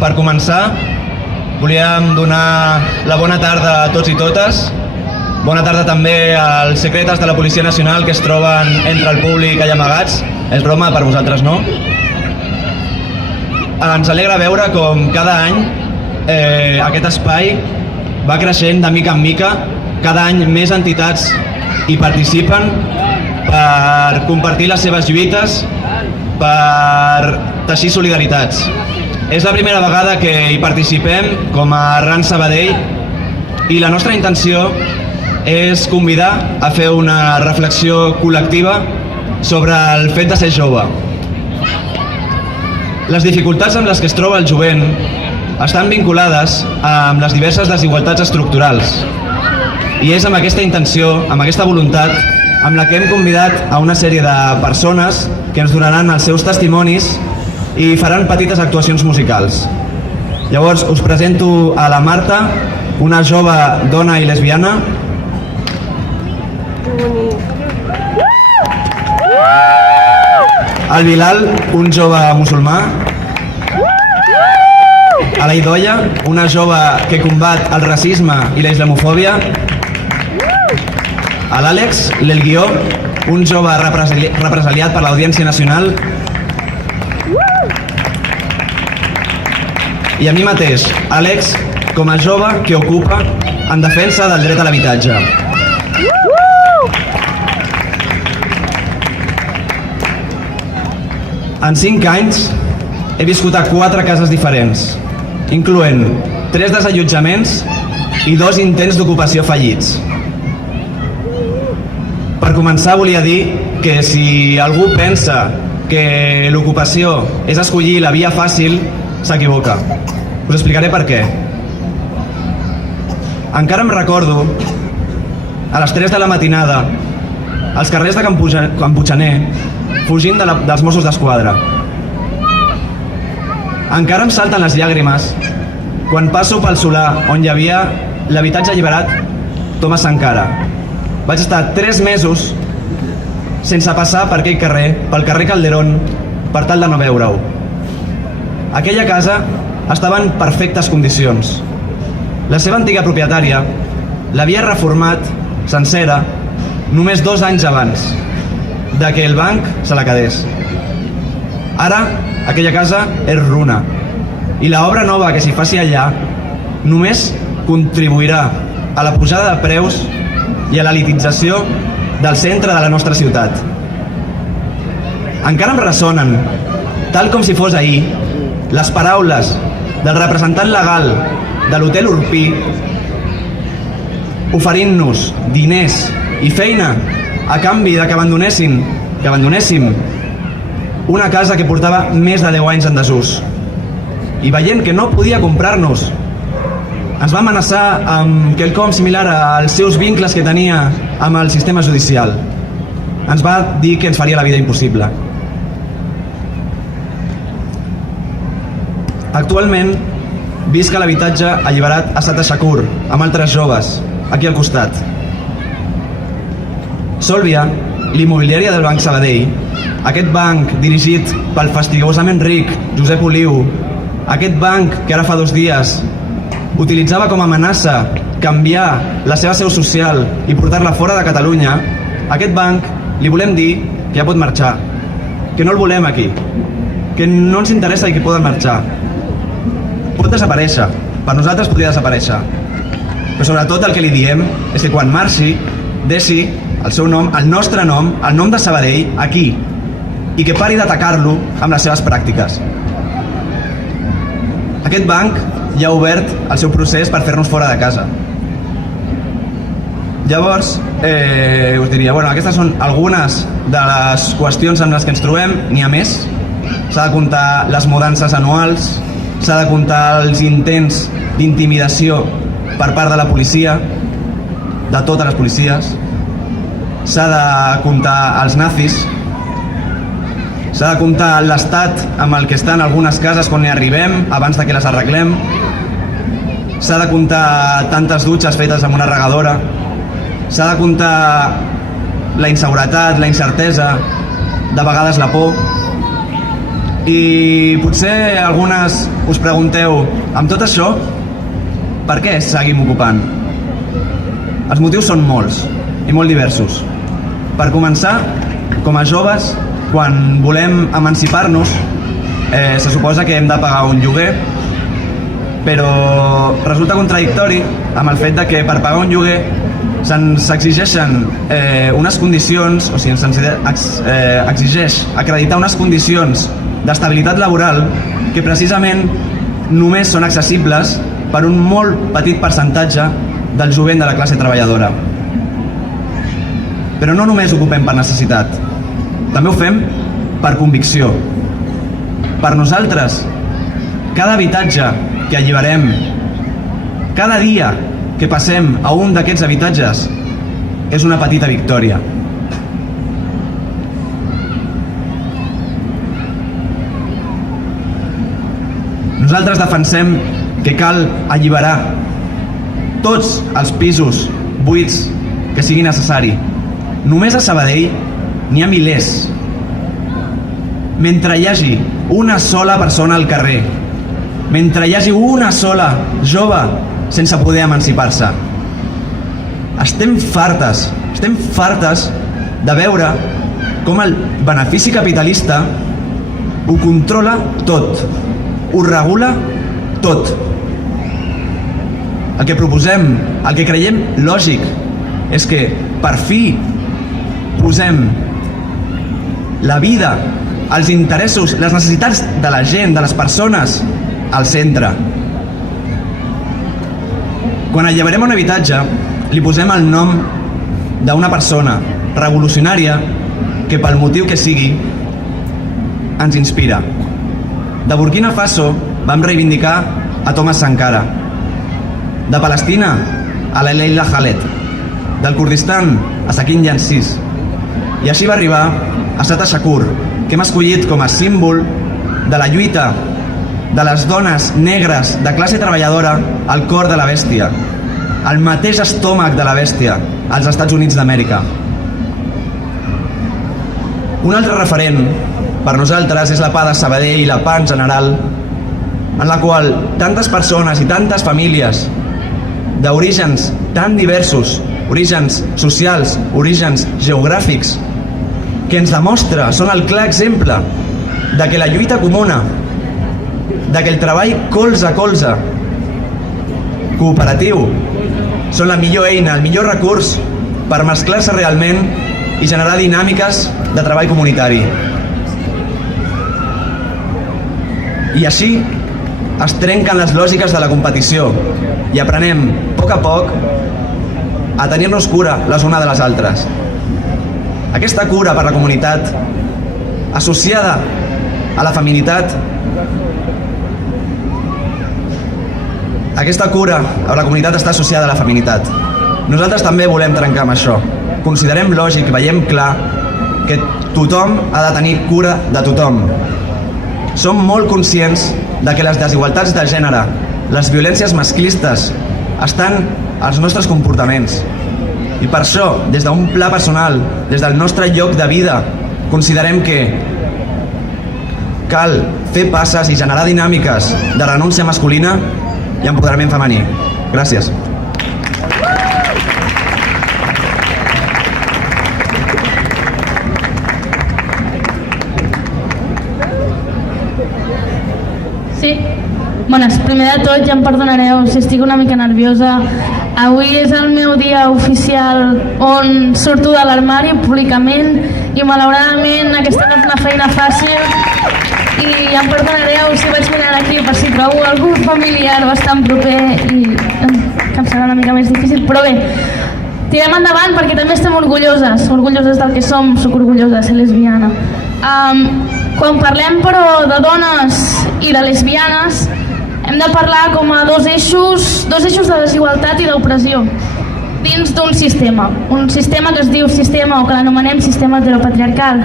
Per començar, volíem donar la bona tarda a tots i totes. Bona tarda també als secretes de la Policia Nacional que es troben entre el públic allà amagats. És broma, per vosaltres no. Ens alegra veure com cada any aquest espai va creixent de mica en mica. Cada any més entitats hi participen per compartir les seves lluites, per teixir solidaritats. És la primera vegada que hi participem com a RAN Sabadell i la nostra intenció és convidar a fer una reflexió col·lectiva sobre el fet de ser jove. Les dificultats amb les que es troba el jovent estan vinculades amb les diverses desigualtats estructurals i és amb aquesta intenció, amb aquesta voluntat, amb la que hem convidat a una sèrie de persones que ens donaran els seus testimonis i faran petites actuacions musicals. Llavors us presento a la Marta, una jove dona i lesbiana. Al Bilal, un jove musulmà. A la Idoia, una jove que combat el racisme i la islamofòbia. A l'Àlex, l'Elguió, un jove represaliat per l'Audiència Nacional. I a mi mateix, Àlex, com a jove que ocupa en defensa del dret a l'habitatge. En 5 anys he viscut a 4 cases diferents, incloent 3 desallotjaments i 2 intents d'ocupació fallits. Per començar volia dir que si algú pensa que l'ocupació és escollir la via fàcil, s'equivoca. Us explicaré per què. Encara em recordo, a les 3 de la matinada, als carrers de Can Puiggener, fugint dels Mossos d'Esquadra. Encara em salten les llàgrimes quan passo pel solar on hi havia l'habitatge alliberat Thomas Sankara. Vaig estar 3 mesos sense passar per aquell carrer, pel carrer Calderón, per tal de no veure-ho. Aquella casa estava en perfectes condicions. La seva antiga propietària l'havia reformat sencera només 2 anys abans de que el banc se la quedés. Ara, aquella casa és runa i l'obra nova que s'hi faci allà només contribuirà a la pujada de preus i a l'elitització del centre de la nostra ciutat. Encara em ressonen, tal com si fos ahir, les paraules del representant legal de l'Hotel Urpí oferint-nos diners i feina a canvi de que abandonéssim una casa que portava més de 10 anys en desús. I veient que no podia comprar-nos, ens va amenaçar amb quelcom similar als seus vincles que tenia amb el sistema judicial. Ens va dir que ens faria la vida impossible. Actualment, visc a l'habitatge alliberat a Sata Shakur, amb altres joves, aquí al costat. Sòlvia, l'immobiliària del Banc Sabadell, aquest banc dirigit pel fastigosament ric Josep Oliu, aquest banc que ara fa 2 dies utilitzava com a amenaça canviar la seva seu social i portar-la fora de Catalunya, aquest banc li volem dir que ja pot marxar, que no el volem aquí, que no ens interessa i que poden marxar. Pot desaparèixer, per nosaltres podria desaparèixer, però sobretot el que li diem és que quan marxi deixi el seu nom, el nostre nom, el nom de Sabadell aquí, i que pari d'atacar-lo amb les seves pràctiques. Aquest banc ja ha obert el seu procés per fer-nos fora de casa. Llavors, us diria, aquestes són algunes de les qüestions amb les que ens trobem, n'hi ha més. S'ha de comptar les mudances anuals, s'ha de comptar els intents d'intimidació per part de la policia, de totes les policies, s'ha de comptar els nazis, s'ha de comptar l'estat amb el que estan algunes cases quan hi arribem abans de que les arreglem, s'ha de comptar tantes dutxes fetes amb una regadora, s'ha de comptar la inseguretat, la incertesa, de vegades la por. I potser algunes us pregunteu, amb tot això, per què seguim ocupant? Els motius són molts i molt diversos. Per començar, com a joves, quan volem emancipar-nos, se suposa que hem de pagar un lloguer, però resulta contradictori amb el fet de que per pagar un lloguer se'ns exigeixen unes condicions, o sigui, se'ns exigeix acreditar unes condicions d'estabilitat laboral que precisament només són accessibles per un molt petit percentatge del jovent de la classe treballadora. Però no només ocupem per necessitat, també ho fem per convicció. Per nosaltres, cada habitatge que alliberem, cada dia que passem a un d'aquests habitatges és una petita victòria. Nosaltres defensem que cal alliberar tots els pisos buits que sigui necessari. Només a Sabadell n'hi ha milers. Mentre hi hagi una sola persona al carrer, mentre hi hagi una sola jove sense poder emancipar-se, estem fartes de veure com el benefici capitalista ho controla tot, ho regula tot. El que proposem, el que creiem lògic, és que per fi posem la vida, els interessos, les necessitats de la gent, de les persones, al centre. Quan alliberem un habitatge, li posem el nom d'una persona revolucionària que pel motiu que sigui ens inspira. De Burkina Faso vam reivindicar a Thomas Sankara, de Palestina a la Leila Khaled, del Kurdistan a Sakin Jansis, i així va arribar a Sata Shakur, que hem escollit com a símbol de la lluita de les dones negres de classe treballadora al cor de la bèstia, al mateix estómac de la bèstia, als Estats Units d'Amèrica. Un altre referent per nosaltres és la PA de Sabadell i la PA en general, en la qual tantes persones i tantes famílies d'orígens tan diversos, orígens socials, orígens geogràfics, que ens demostra, són el clar exemple de que la lluita comuna, de que el treball colze a colze, cooperatiu, són la millor eina, el millor recurs per mesclar-se realment i generar dinàmiques de treball comunitari. I així es trenquen les lògiques de la competició i aprenem, a poc, a tenir-nos cura les unes de les altres. Aquesta cura per la comunitat, associada a la feminitat, aquesta cura a la comunitat està associada a la feminitat. Nosaltres també volem trencar amb això. Considerem lògic, veiem clar, que tothom ha de tenir cura de tothom. Som molt conscients de que les desigualtats de gènere, les violències masclistes, estan als nostres comportaments. I per això, des d'un pla personal, des del nostre lloc de vida, considerem que cal fer passes i generar dinàmiques de renúncia masculina i empoderament femení. Gràcies. Sí. Bones, primer de tot ja em perdonareu si estic una mica nerviosa. Avui és el meu dia oficial on surto de l'armari públicament i malauradament aquesta no és una feina fàcil i ja em perdonareu si vaig mirant aquí per si trobo algú familiar bastant proper i que em serà una mica més difícil, però bé, tirem endavant perquè també estem orgulloses del que som, soc orgullosa de ser lesbiana. Quan parlem però de dones i de lesbianes hem de parlar com a dos eixos de desigualtat i d'opressió dins d'un sistema, un sistema que es diu sistema o que l'anomenem sistema heteropatriarcal.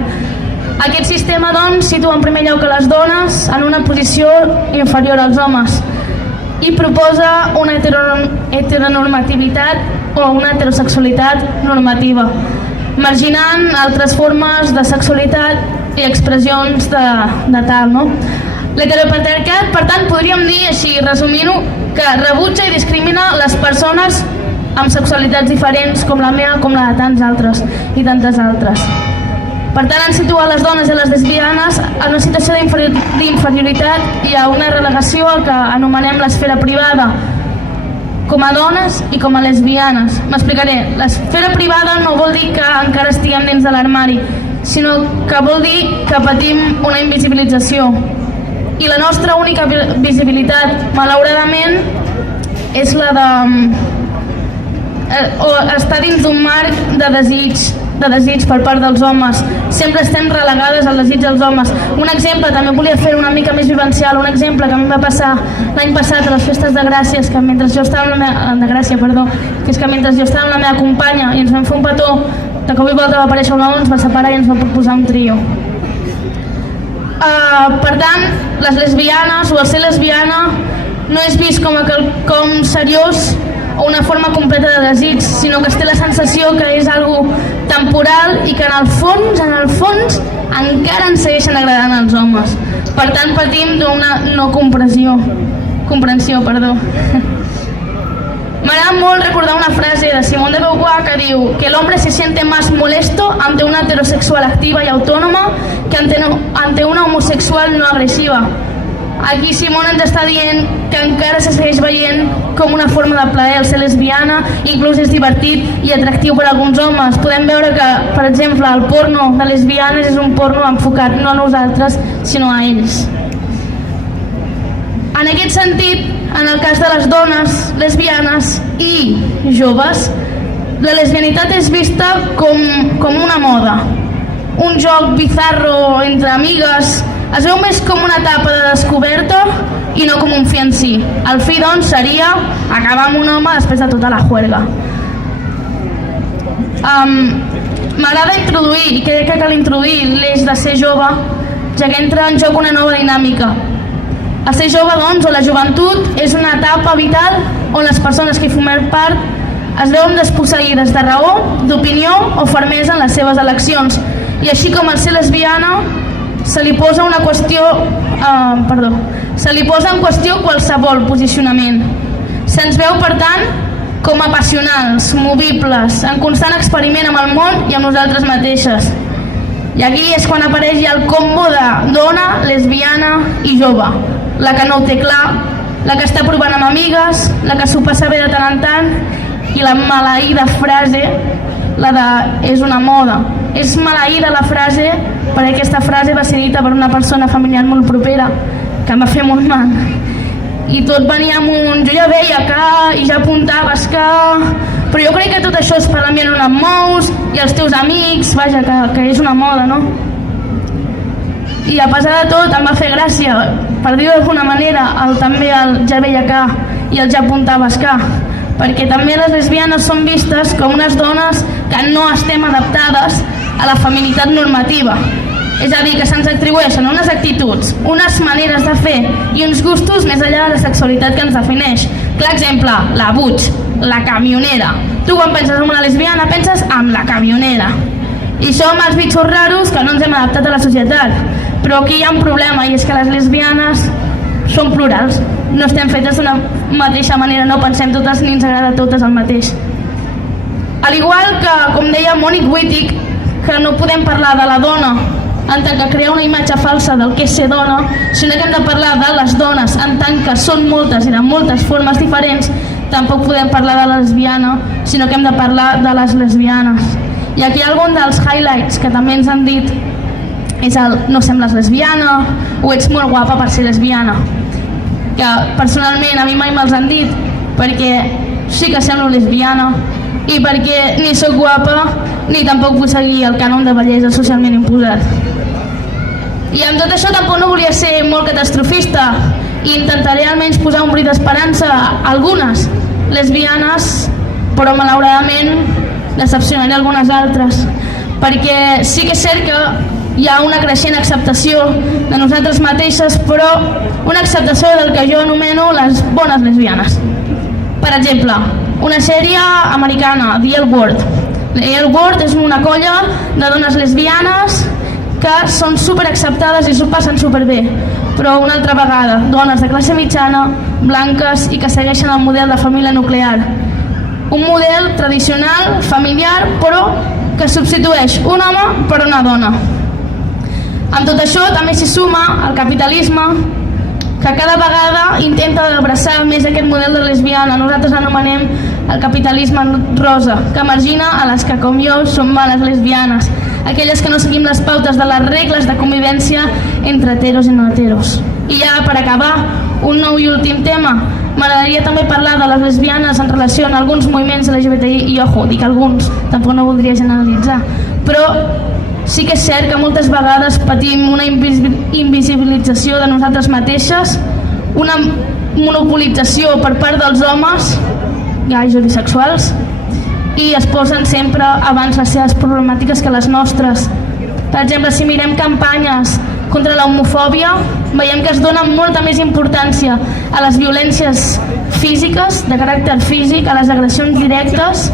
Aquest sistema, doncs, situa en primer lloc a les dones en una posició inferior als homes i proposa una heteronormativitat o una heterosexualitat normativa, marginant altres formes de sexualitat i expressions de tal, no? L'heteropatriarcat, per tant, podríem dir, així resumint-ho, que rebutja i discrimina les persones amb sexualitats diferents com la meva, com la de tants altres i tantes altres. Per tant, ens situa les dones i les lesbianes en una situació d'inferioritat i a una relegació que anomenem l'esfera privada, com a dones i com a lesbianes. M'explicaré. L'esfera privada no vol dir que encara estiguem dins de l'armari, sinó que vol dir que patim una invisibilització. I la nostra única visibilitat, malauradament, és la de estar dins d'un marc de desig per part dels homes. Sempre estem relegades al desig dels homes. Un exemple, també volia fer una mica més vivencial, un exemple que a mi em va passar l'any passat a les festes de Gràcies, que mentre jo estava amb la meva companya i ens vam fer un petó, de cop i volta va aparèixer un home, ens va separar i ens va proposar un trio. Per tant, les lesbianes o el ser lesbiana no és vist com a quelcom seriós o una forma completa de desig, sinó que es té la sensació que és algo temporal i que en el fons encara ens segueixen agradant els homes. Per tant, patim d'una no comprensió. M'agrada molt recordar una frase de Simone de Beauvoir que diu que el hombre se siente más molesto ante una heterosexual activa y autónoma que ante una homosexual no agresiva. Aquí Simone ens està dient que encara se segueix veient com una forma de plaer el ser lesbiana, inclús és divertit i atractiu per a alguns homes. Podem veure que, per exemple, el porno de lesbianes és un porno enfocat no a nosaltres, sinó a ells. En aquest sentit, en el cas de les dones lesbianes i joves, la lesbianitat és vista com una moda, un joc bizarro entre amigues. Es veu més com una etapa de descoberta i no com un fi en si. El fi, doncs, seria acabar amb un home després de tota la juerga. M'agrada introduir, i crec que cal introduir l'eix de ser jove, ja que entra en joc una nova dinàmica. El ser jove, doncs, o la joventut, és una etapa vital on les persones que hi formem part es veuen desposseïdes de raó, d'opinió o fermesa en les seves eleccions. I així com el ser lesbiana, se li posa en qüestió qualsevol posicionament. Se'ns veu, per tant, com apassionals, movibles, en constant experiment amb el món i amb nosaltres mateixes. I aquí és quan apareix ja el combo de dona, lesbiana i jove. La que no ho té clar, la que està provant amb amigues, la que s'ho passa bé de tant en tant, i la maleïda frase, la de és una moda. És maleïda la frase perquè aquesta frase va ser dita per una persona familiar molt propera que em va fer molt mal. I tot venia amb un... Jo ja veia que i ja apuntaves que... Però jo crec que tot això és per l'ambient on et mous i els teus amics, vaja, que és una moda, no? I a pesar de tot em va fer gràcia, per dir-ho d'alguna manera, també el ja veia que i el ja apuntaves que, perquè també les lesbianes són vistes com unes dones que no estem adaptades a la feminitat normativa. És a dir, que se'ns atribueixen unes actituds, unes maneres de fer i uns gustos més enllà de la sexualitat que ens defineix. Clar exemple, la butch, la camionera. Tu quan penses en una lesbiana penses en la camionera. I som els bitxos raros que no ens hem adaptat a la societat. Però aquí hi ha un problema i és que les lesbianes són plurals. No estem fetes d'una mateixa manera, no pensem totes ni ens agrada totes el mateix. Al igual que, com deia Monique Wittig, que no podem parlar de la dona en tant que crea una imatge falsa del que és ser dona, sinó que hem de parlar de les dones en tant que són moltes i de moltes formes diferents. Tampoc podem parlar de la lesbiana, sinó que hem de parlar de les lesbianes. I aquí algun dels highlights que també ens han dit és el no sembles lesbiana o ets molt guapa per ser lesbiana, que personalment a mi mai me'ls han dit perquè sí que semblo lesbiana i perquè ni sóc guapa ni tampoc vull seguir el cànon de bellesa socialment imposat. I amb tot això tampoc no volia ser molt catastrofista i intentaré almenys posar un bri d'esperança a algunes lesbianes, però malauradament decepcionaré algunes altres, perquè sí que és cert que hi ha una creixent acceptació de nosaltres mateixes, però una acceptació del que jo anomeno les bones lesbianes. Per exemple, una sèrie americana, The L Word. The L Word és una colla de dones lesbianes que són superacceptades i s'ho passen superbé, però una altra vegada, dones de classe mitjana, blanques i que segueixen el model de família nuclear. Un model tradicional, familiar, però que substitueix un home per una dona. Amb tot això també s'hi suma el capitalisme, que cada vegada intenta abraçar més aquest model de lesbiana. Nosaltres anomenem el capitalisme rosa, que margina a les que, com jo, són males lesbianes, aquelles que no seguim les pautes de les regles de convivència entre heteros i no heteros. I ja, per acabar, un nou i últim tema. M'agradaria també parlar de les lesbianes en relació amb alguns moviments LGBTI, i ojo, dic alguns, tampoc no voldria generalitzar, però sí que és cert que moltes vegades patim una invisibilització de nosaltres mateixes, una monopolització per part dels homes, gais o bisexuals, i es posen sempre abans les seves problemàtiques que les nostres. Per exemple, si mirem campanyes contra la homofòbia, veiem que es dona molta més importància a les violències físiques, de caràcter físic, a les agressions directes,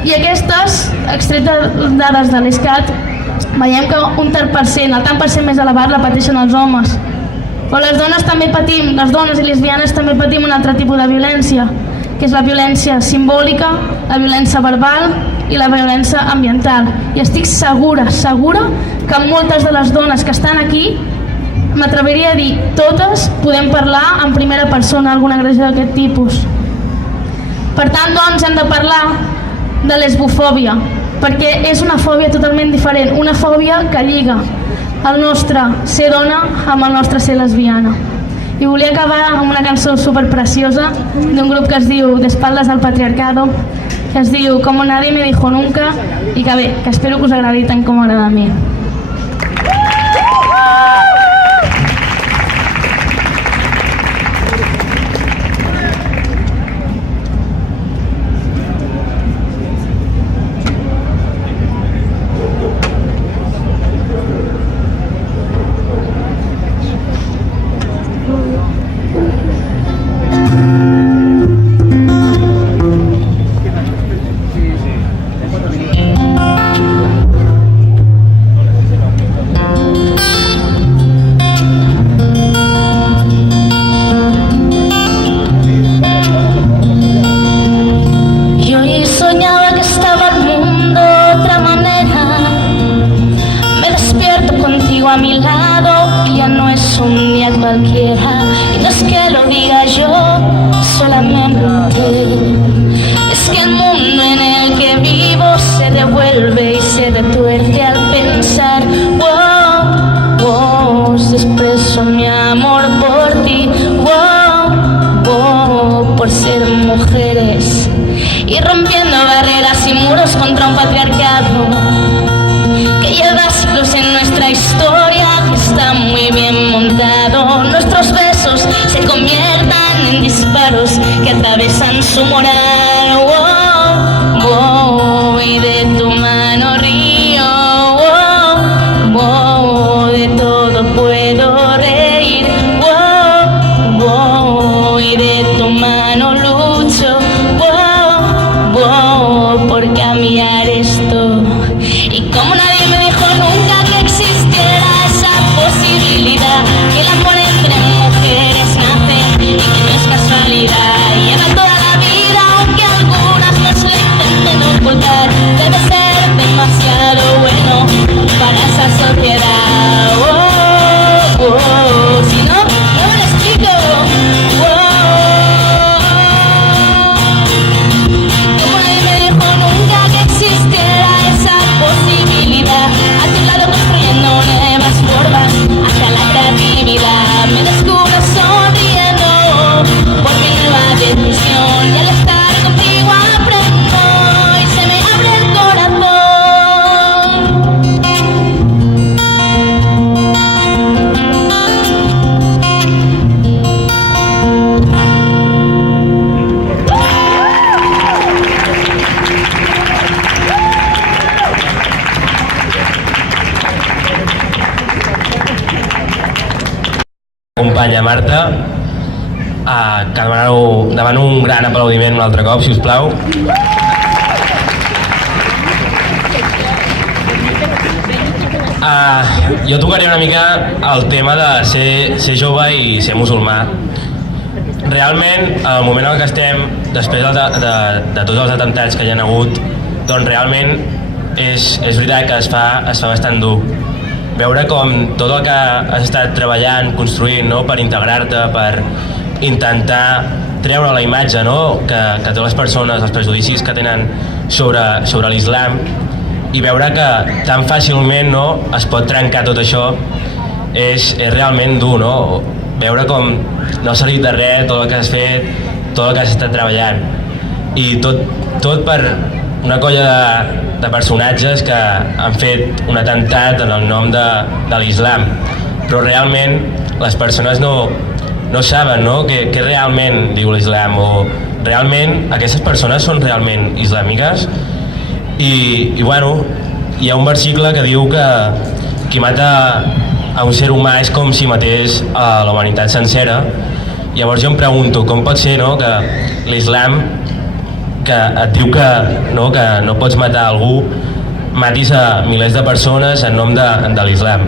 i aquestes, extretes dades de l'ESCAT, veiem que un tant per cent més elevat la pateixen els homes. Però les dones també patim, les dones i lesbianes també patim un altre tipus de violència, que és la violència simbòlica, la violència verbal i la violència ambiental. I estic segura que moltes de les dones que estan aquí, m'atreviria a dir totes, podem parlar en primera persona alguna agressió d'aquest tipus. Per tant, doncs, hem de parlar de lesbofòbia, perquè és una fòbia totalment diferent, una fòbia que lliga el nostre ser dona amb el nostre ser lesbiana. I volia acabar amb una cançó superpreciosa d'un grup que es diu De espaldas al patriarcado, que es diu Como nadie me dijo nunca, i que bé, que espero que us agradi tant com m'agrada a mi. A mi lado ya no es un día cualquiera, y no es que lo diga yo solamente, es que el mundo en el que vivo se devuelve y se retuerce al pensar. Wow, wow, si expreso mi amor por ti, wow, wow, por ser mujeres y rompiendo barreras y muros contra un patriarcado que lleva siglos en nuestra historia, que está muy bien montado. Nuestros besos se conviertan en disparos que atravesan su moral. Wow, wow, y de tu mano río. Wow, wow, de todo puedo reír. Wow, wow, y de tu mano lucho. Wow, wow, por cambiar esto. Y como nadie me dijo nunca que existiera esa posibilidad, que el amor entre mujeres nace y que no es casualidad, lleva toda la vida aunque algunas nos lo intenten ocultar, debe ser demasiado bueno para esa sociedad. Oh, oh, si no, no me lo explico. Como nadie me dijo nunca que existiera esa posibilidad, a tu lado construyendo nuevas formas hacia la creatividad. Me descubro sonriendo por mi nueva decisión, y al estar contigo aprendo y se me abre el corazón. Companya Marta, que demano un gran aplaudiment un altre cop, si us plau. Jo tocaré una mica el tema de ser jove i ser musulmà. Realment, el moment en què estem, després de tots els atemptats que hi ha hagut, doncs realment és veritat que es fa bastant dur. Veure com tot el que has estat treballant, construint, no?, per integrar-te, per intentar treure la imatge, no?, que totes les persones, els prejudicis que tenen sobre l'islam, i veure que tan fàcilment, no?, es pot trencar tot això és realment dur, no? Veure com no ha servit de res tot el que has fet, tot el que has estat treballant, i tot per una colla de personatges que han fet un atemptat en el nom de l'islam, però realment les persones no saben, no?, què realment diu l'islam, o realment aquestes persones són realment islàmiques. I bueno, hi ha un versicle que diu que qui mata a un ser humà és com si matés a la humanitat sencera. Llavors jo em pregunto, com pot ser, no?, que l'islam, que et diu que no pots matar algú, matis a milers de persones en nom de l'islam.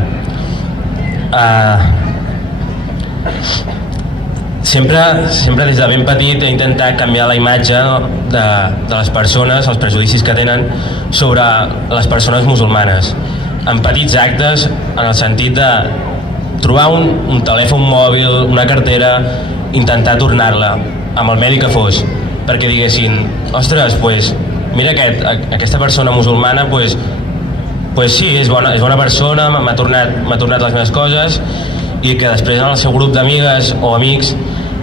Sempre des de ben petit he intentat canviar la imatge de les persones, els prejudicis que tenen sobre les persones musulmanes, en petits actes, en el sentit de trobar un telèfon mòbil, una cartera, intentar tornar-la amb el medi que fos, perquè diguessin, ostres, pues, mira aquesta persona musulmana, pues sí, és bona persona, m'ha tornat les meves coses, i que després en el seu grup d'amigues o amics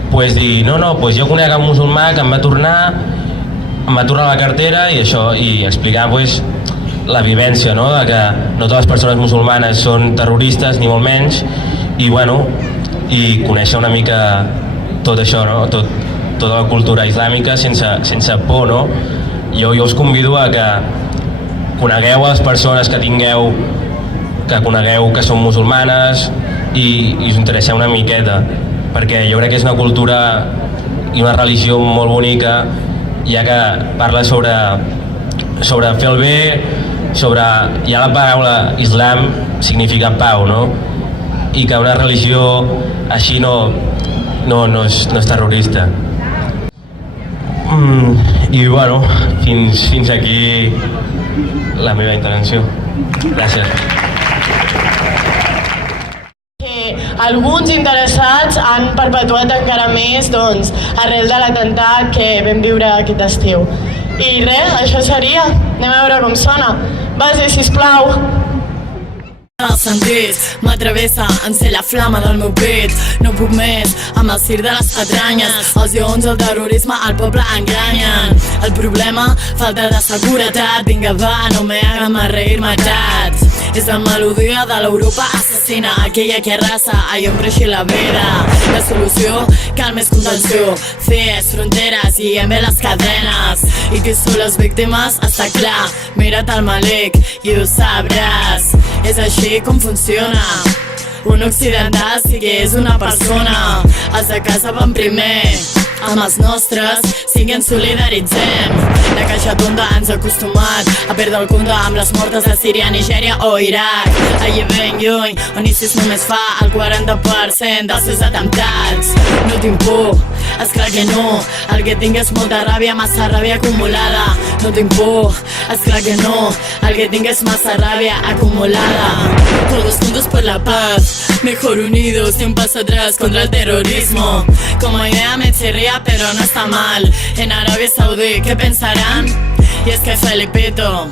pues dir, no, pues jo conec un musulmà que em va tornar la cartera i això, i explicar pues la vivència, no?, de que no totes les persones musulmanes són terroristes ni molt menys, i bueno, i conèixer una mica tot això, no?, tota la cultura islàmica sense por, no? Jo us convido a que conegueu a les persones que conegueu que són musulmanes i us interesseu una miqueta, perquè jo crec que és una cultura i una religió molt bonica, ja que parla sobre fer el bé, ja la paraula islam significa pau, no? I que una religió així no és terrorista. I bueno, fins aquí la meva intervenció. Gràcies. Alguns interessats han perpetuat encara més, doncs, arrel de l'atemptat que vam viure aquest estiu. I res, això seria. Anem a veure com sona. Base, sisplau. El sentit m'atravessa, encén la flama del meu pit. No puc més amb el circ de les patranyes. Els lleons, el terrorisme, el poble enganyen. El problema, falta de seguretat. Vinga va, no me haga más reír matat. És la melodia de l'Europa assassina, aquella que arrasa allò on breixi la vida. La solució, calma és contenció, CIEs, fronteres i en bé les cadenes. I qui són les víctimes? Està clar, mira't al Malik i ho sabràs. És així com funciona. Un occidental sí que és una persona. Els de casa van primer, amb els nostres sí que ens solidaritzem. La caixa tonda ens ha acostumat a perdre el compte amb les mortes de Síria, Nigèria o Iraq. Allà ben lluny, on ISIS només fa el 40% dels seus atemptats. No tinc por, esclar que no. El que tinc és molta ràbia, massa ràbia acumulada. No tinc por, esclar que no. El que tinc és massa ràbia acumulada. Todos juntos por la paz, mejor unidos y un paso atrás contra el terrorismo. Como idea me chirría, pero no está mal. En Arabia Saudí, ¿qué pensarán? Y es que Felipito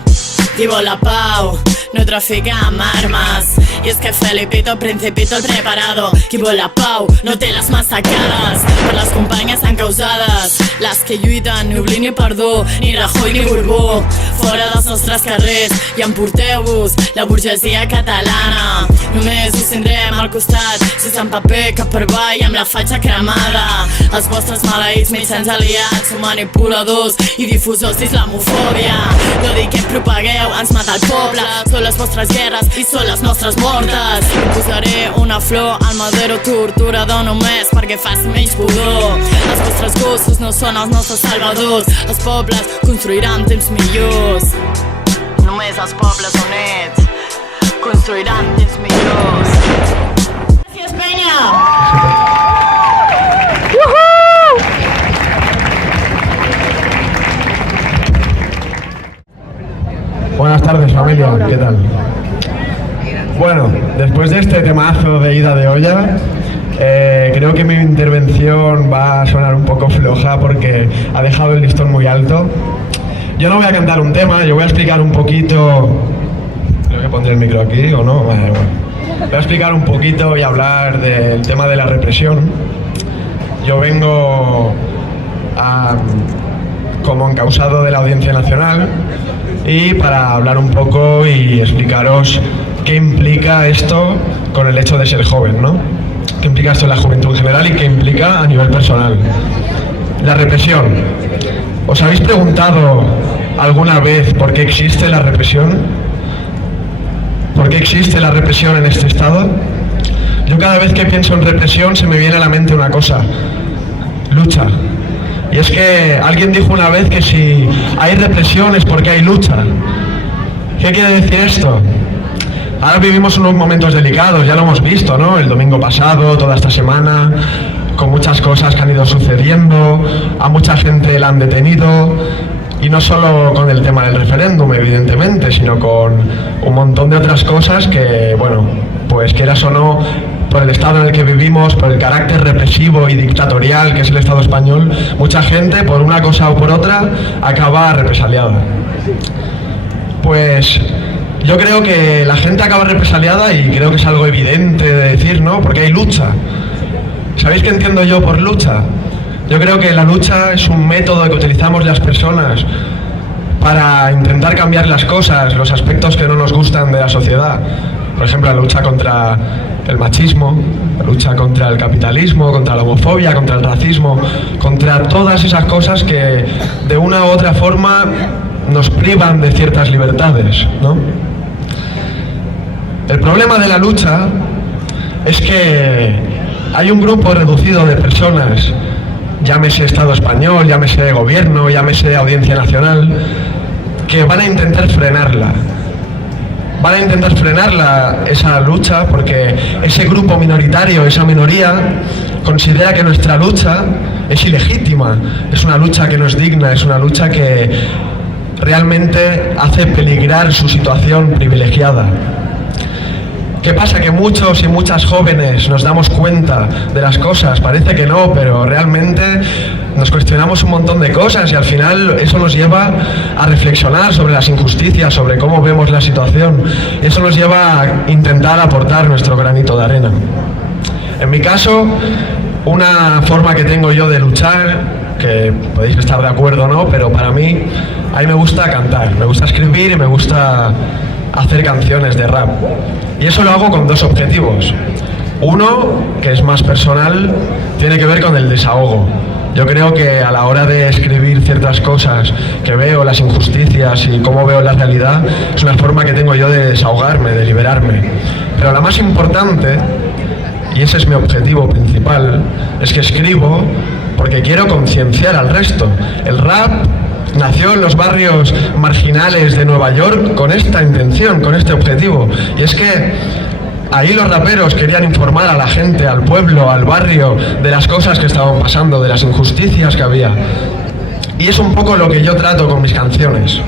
vivo la pau, no trafica amb armes. I és que Felipito, Principito el preparado, qui vol la pau no té les massacrades per les companyes encausades, les que lluiten ni oblid ni perdó, ni Rajoy ni Borbó. Fora dels nostres carrers i emporteu-vos la burgesia catalana. Només us tindrem al costat si és en paper que per avall amb la fatxa cremada. Els vostres maleïts mitjans aliats són manipuladors i difusors d'islamofòbia. L'odi que propagueu ens mata el poble, són les vostres guerres i són les nostres mortes. Posaré una flor al madero torturador només perquè faci menys pudor. Els vostres gossos no són els nostres salvadors, els pobles construiran temps millors. Només els pobles units construir antes millors. Gràcies, penya! Buenas tardes, familia, ¿qué tal? Bueno, después de este temazo de ida de olla, creo que mi intervención va a sonar un poco floja porque ha dejado el listón muy alto. Yo no voy a cantar un tema, yo voy a explicar un poquito... Creo que pondré el micro aquí, ¿o no? Vale, bueno. Voy a explicar un poquito y hablar del tema de la represión. Yo vengo como encausado de la Audiencia Nacional y para hablar un poco y explicaros qué implica esto con el hecho de ser joven, ¿no? ¿Qué implica esto en la juventud en general y qué implica a nivel personal? La represión. ¿Os habéis preguntado alguna vez por qué existe la represión? ¿Por qué existe la represión en este estado? Yo cada vez que pienso en represión se me viene a la mente una cosa: lucha. Y es que alguien dijo una vez que si hay represión es porque hay lucha. ¿Qué quiere decir esto? Ahora vivimos unos momentos delicados, ya lo hemos visto, ¿no? El domingo pasado, toda esta semana, con muchas cosas que han ido sucediendo, a mucha gente la han detenido, y no solo con el tema del referéndum, evidentemente, sino con un montón de otras cosas que, bueno, pues quieras o no, por el estado en el que vivimos, por el carácter represivo y dictatorial que es el Estado español, mucha gente, por una cosa o por otra, acaba represaliada. Pues yo creo que la gente acaba represaliada y creo que es algo evidente de decir, ¿no? Porque hay lucha. ¿Sabéis qué entiendo yo por lucha? Yo creo que la lucha es un método que utilizamos las personas para intentar cambiar las cosas, los aspectos que no nos gustan de la sociedad. Por ejemplo, la lucha contra el machismo, la lucha contra el capitalismo, contra la homofobia, contra el racismo, contra todas esas cosas que de una u otra forma nos privan de ciertas libertades, ¿no? El problema de la lucha es que hay un grupo reducido de personas, llámese Estado español, llámese gobierno, llámese Audiencia Nacional, que van a intentar frenarla. Van a intentar frenarla, esa lucha, porque ese grupo minoritario, esa minoría, considera que nuestra lucha es ilegítima, es una lucha que no es digna, es una lucha que realmente hace peligrar su situación privilegiada. ¿Qué pasa? Que muchos y muchas jóvenes nos damos cuenta de las cosas, parece que no, pero realmente nos cuestionamos un montón de cosas y al final eso nos lleva a reflexionar sobre las injusticias, sobre cómo vemos la situación. Eso nos lleva a intentar aportar nuestro granito de arena. En mi caso, una forma que tengo yo de luchar, que podéis estar de acuerdo o no, pero para mí, a mí me gusta cantar, me gusta escribir y me gusta hacer canciones de rap. Y eso lo hago con dos objetivos. Uno, que es más personal, tiene que ver con el desahogo. Yo creo que a la hora de escribir ciertas cosas que veo, las injusticias y cómo veo la realidad, es una forma que tengo yo de desahogarme, de liberarme. Pero la más importante, y ese es mi objetivo principal, es que escribo porque quiero concienciar al resto. El rap nació en los barrios marginales de Nueva York con esta intención, con este objetivo. Y es que ahí los raperos querían informar a la gente, al pueblo, al barrio, de las cosas que estaban pasando, de las injusticias que había. Y es un poco lo que yo trato con mis canciones.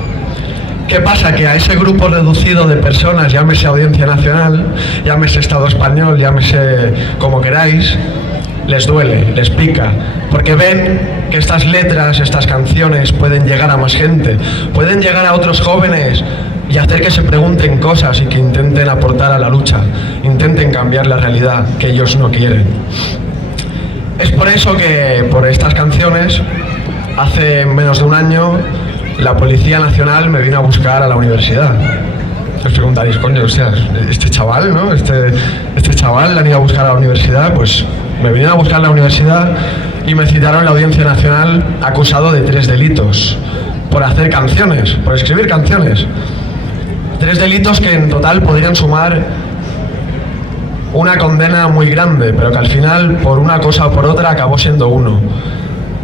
¿Qué pasa? Que a ese grupo reducido de personas, llámese Audiencia Nacional, llámese Estado español, llámese como queráis, les duele, les pica, porque ven que estas letras, estas canciones pueden llegar a más gente, pueden llegar a otros jóvenes y hacer que se pregunten cosas y que intenten aportar a la lucha, intenten cambiar la realidad que ellos no quieren. Es por eso que, por estas canciones, hace menos de un año, la Policía Nacional me vino a buscar a la universidad. Os preguntaréis, coño, hostia, este chaval, ¿no? Este chaval le han ido a buscar a la universidad, pues me vinieron a buscar a la universidad y me citaron en la Audiencia Nacional acusado de 3 delitos por hacer canciones, por escribir canciones. 3 delitos que en total podrían sumar una condena muy grande, pero que al final, por una cosa o por otra, acabó siendo uno.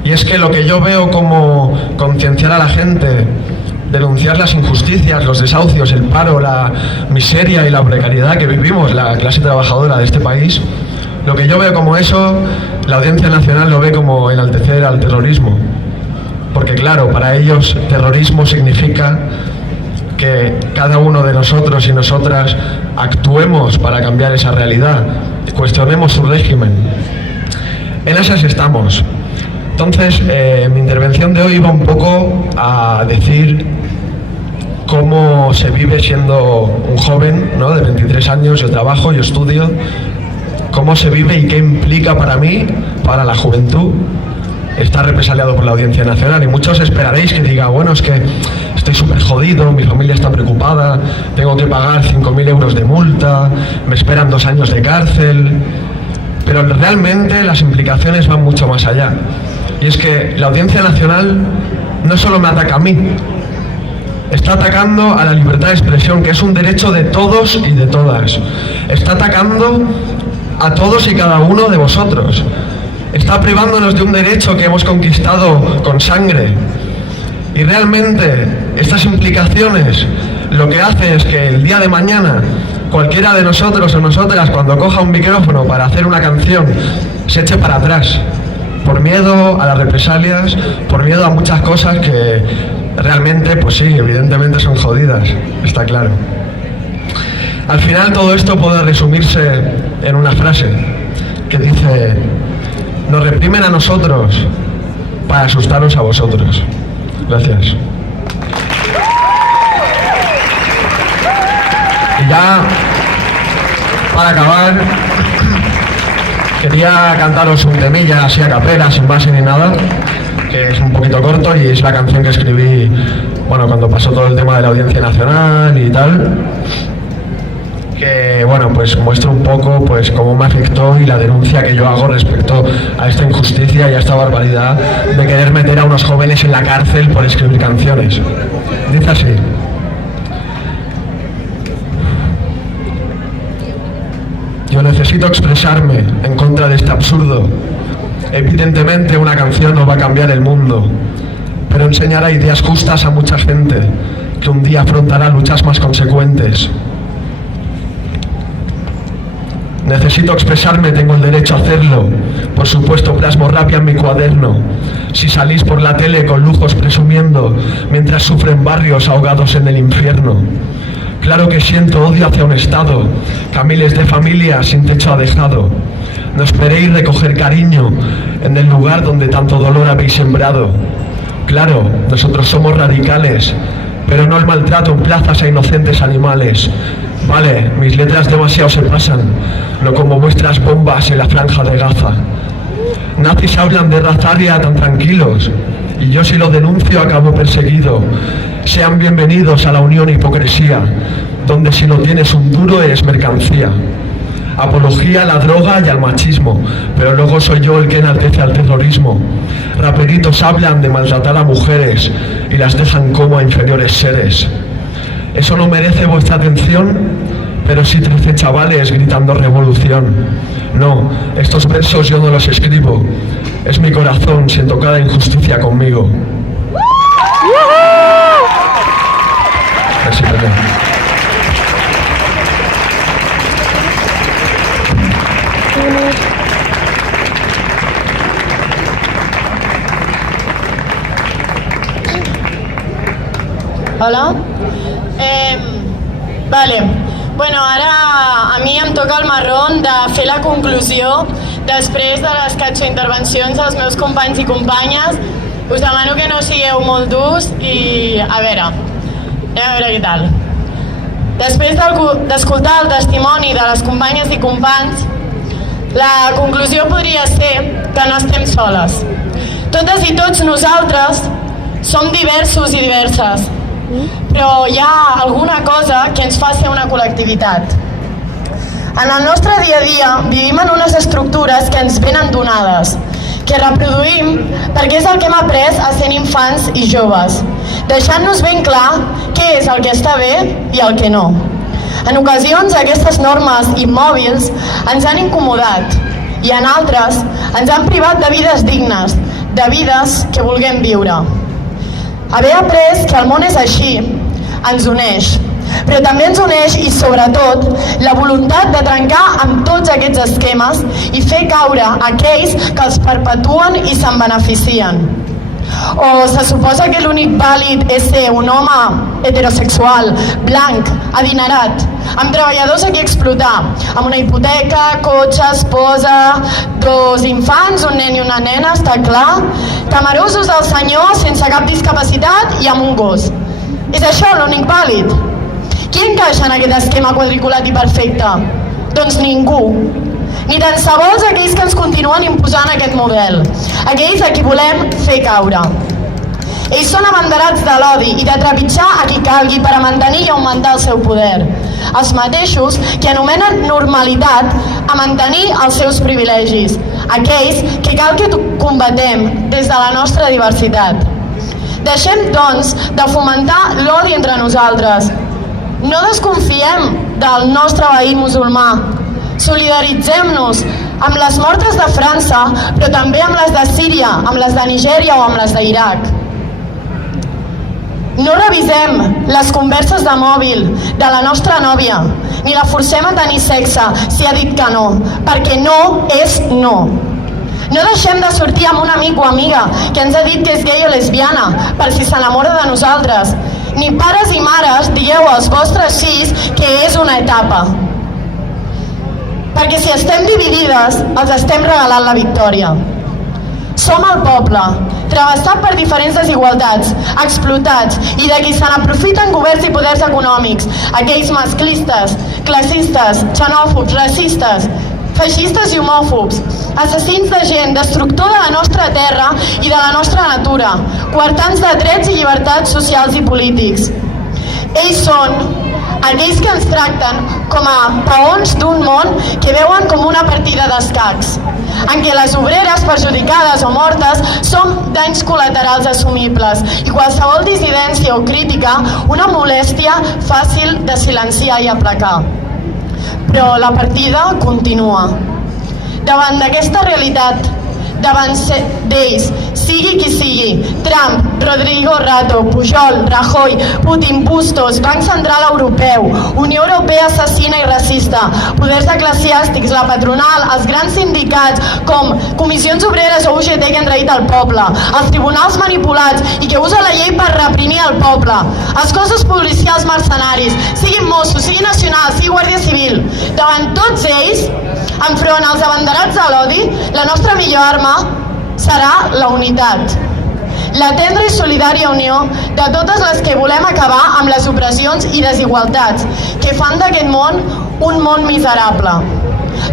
Y es que lo que yo veo como concienciar a la gente denunciar las injusticias, los desahucios, el paro, la miseria y la precariedad que vivimos la clase trabajadora de este país, lo que yo veo como eso, la Audiencia Nacional lo ve como enaltecer al terrorismo. Porque claro, para ellos terrorismo significa que cada uno de nosotros y nosotras actuemos para cambiar esa realidad, cuestionemos su régimen. En esas estamos. Entonces, mi intervención de hoy va un poco a decir cómo se vive siendo un joven, ¿no?, de 23 años, yo trabajo, yo estudio, cómo se vive y qué implica para mí, para la juventud, estar represaliado por la Audiencia Nacional. Y muchos esperaréis que diga, bueno, es que estoy súper jodido, mi familia está preocupada, tengo que pagar 5.000 euros de multa, me esperan 2 años de cárcel. Pero realmente las implicaciones van mucho más allá. Y es que la Audiencia Nacional no solo me ataca a mí, está atacando a la libertad de expresión, que es un derecho de todos y de todas. Está atacando a todos y cada uno de vosotros. Está privándonos de un derecho que hemos conquistado con sangre. Y realmente estas implicaciones lo que hace es que el día de mañana cualquiera de nosotros o nosotras, cuando coja un micrófono para hacer una canción, se eche para atrás, por miedo a las represalias, por miedo a muchas cosas que realmente, pues sí, evidentemente son jodidas, está claro. Al final todo esto puede resumirse en una frase que dice: nos reprimen a nosotros para asustaros a vosotros. Gracias. Y ya, para acabar, quería cantaros un temilla así a capela, sin base ni nada, que es un poquito corto y es la canción que escribí, bueno, cuando pasó todo el tema de la Audiencia Nacional y tal, que, bueno, pues muestra un poco, pues, cómo me afectó y la denuncia que yo hago respecto a esta injusticia y a esta barbaridad de querer meter a unos jóvenes en la cárcel por escribir canciones. Dice así: yo necesito expresarme en contra de este absurdo. Evidentemente una canción no va a cambiar el mundo, pero enseñará ideas justas a mucha gente que un día afrontará luchas más consecuentes. Necesito expresarme, tengo el derecho a hacerlo. Por supuesto, plasmo rabia en mi cuaderno. Si salís por la tele con lujos presumiendo, mientras sufren barrios ahogados en el infierno. Claro que siento odio hacia un Estado que a miles de familias sin techo ha dejado. No esperéis recoger cariño en el lugar donde tanto dolor habéis sembrado. Claro, nosotros somos radicales, pero no el maltrato en plazas a inocentes animales. Vale, mis letras demasiado se pasan, no como vuestras bombas en la franja de Gaza. Nazis hablan de raza aria tan tranquilos, y yo si lo denuncio acabo perseguido. Sean bienvenidos a la unión hipocresía, donde si no tienes un duro eres mercancía. Apología a la droga y al machismo, pero luego soy yo el que enaltece al terrorismo. Raperitos hablan de maltratar a mujeres y las dejan como a inferiores seres. Eso no merece vuestra atención, pero sí 13 chavales gritando revolución. No, estos versos yo no los escribo, es mi corazón, siento cada injusticia conmigo. Así que Hola? Vale. Bueno, ara a mi em toca el marrón de fer la conclusió després de les 4 intervencions dels meus companys i companyes. Us demano que no sigueu molt durs i a veure què tal. Després d'escoltar el testimoni de les companyes i companys, la conclusió podria ser que no estem soles. Totes i tots nosaltres som diversos i diverses, però hi ha alguna cosa que ens fa ser una col·lectivitat. En el nostre dia a dia vivim en unes estructures que ens venen donades, que reproduïm perquè és el que hem après a ser infants i joves, deixant-nos ben clar què és el que està bé i el que no. En ocasions aquestes normes immòbils ens han incomodat i en altres ens han privat de vides dignes, de vides que vulguem viure. Haver après que el món és així ens uneix, però també ens uneix i sobretot la voluntat de trencar amb tots aquests esquemes i fer caure aquells que els perpetuen i se'n beneficien. O se suposa que l'únic vàlid és ser un home heterosexual, blanc, adinerat, amb treballadors a qui explotar, amb una hipoteca, cotxe, esposa, 2 infants, un nen i una nena, està clar, camerosos del senyor sense cap discapacitat i amb un gos. És això l'únic vàlid? Qui encaixa en aquest esquema quadriculat i perfecte? Doncs ningú. Ni tan sols aquells que ens continuen imposant aquest model, aquells a qui volem fer caure. Ells són abanderats de l'odi i de trepitjar a qui calgui per a mantenir i augmentar el seu poder. Els mateixos que anomenen normalitat a mantenir els seus privilegis, aquells que cal que combatem des de la nostra diversitat. Deixem, doncs, de fomentar l'odi entre nosaltres. No desconfiem del nostre veí musulmà. Solidaritzem-nos amb les mortes de França, però també amb les de Síria, amb les de Nigèria o amb les d'Iraq. No revisem les converses de mòbil de la nostra nòvia, ni la forcem a tenir sexe si ha dit que no, perquè no és no. No deixem de sortir amb un amic o amiga que ens ha dit que és gay o lesbiana per si s'enamora de nosaltres. Ni pares i mares digueu als vostres fills que és una etapa. Perquè si estem dividides, els estem regalant la victòria. Som el poble, travessat per diferents desigualtats, explotats i de qui se n'aprofiten governs i poders econòmics, aquells masclistes, classistes, xenòfobs, racistes, feixistes i homòfobs, assassins de gent, destructor de la nostra terra i de la nostra natura, coartants de drets i llibertats socials i polítics. Ells són aquells que ens tracten com a peons d'un món que veuen com una partida d'escacs, en què les obreres perjudicades o mortes són danys col·laterals assumibles i qualsevol dissidència o crítica una molèstia fàcil de silenciar i aplacar. Però la partida continua. Davant d'aquesta realitat, davant d'ells, sigui qui sigui, Trump, Rodrigo Rato, Pujol, Rajoy, Putin, Bustos, Banc Central Europeu, Unió Europea assassina i racista, poders eclesiàstics, la patronal, els grans sindicats com comissions obreres o UGT que han traït el poble, els tribunals manipulats i que usa la llei per reprimir el poble, els cossos policials mercenaris, siguin Mossos, sigui Nacional, sigui Guàrdia Civil, davant tots ells, enfront als abanderats de l'odi, la nostra millor arma serà la unitat. La tendra i solidària unió de totes les que volem acabar amb les opressions i desigualtats que fan d'aquest món un món miserable,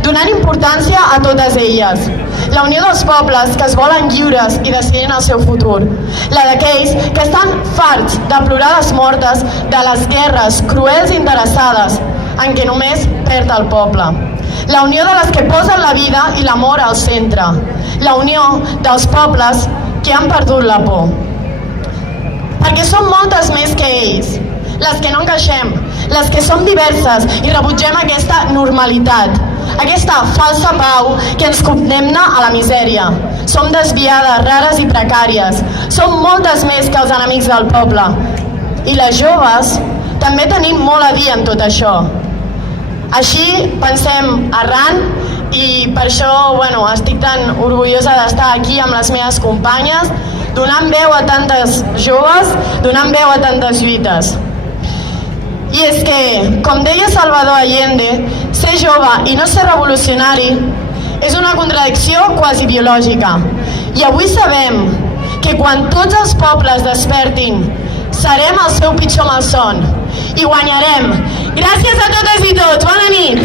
donant importància a totes elles. La unió dels pobles que es volen lliures i decidint el seu futur. La d'aquells que estan farts de plorar les mortes de les guerres cruels i interessades en què només perd el poble. La unió de les que posen la vida i l'amor al centre. La unió dels pobles que han perdut la por. Perquè som moltes més que ells, les que no encaixem, les que som diverses i rebutgem aquesta normalitat, aquesta falsa pau que ens condemna a la misèria. Som desviades, rares i precàries. Som moltes més que els enemics del poble. I les joves també tenim molt a dir en tot això. Així pensem arran i per això estic tan orgullosa d'estar aquí amb les meves companyes, donant veu a tantes joves, donant veu a tantes lluites. I és que, com deia Salvador Allende, ser jove i no ser revolucionari és una contradicció quasi biològica. I avui sabem que quan tots els pobles despertin, serem el seu pitjor malson i guanyarem. Gràcies a totes i tots. Bona nit.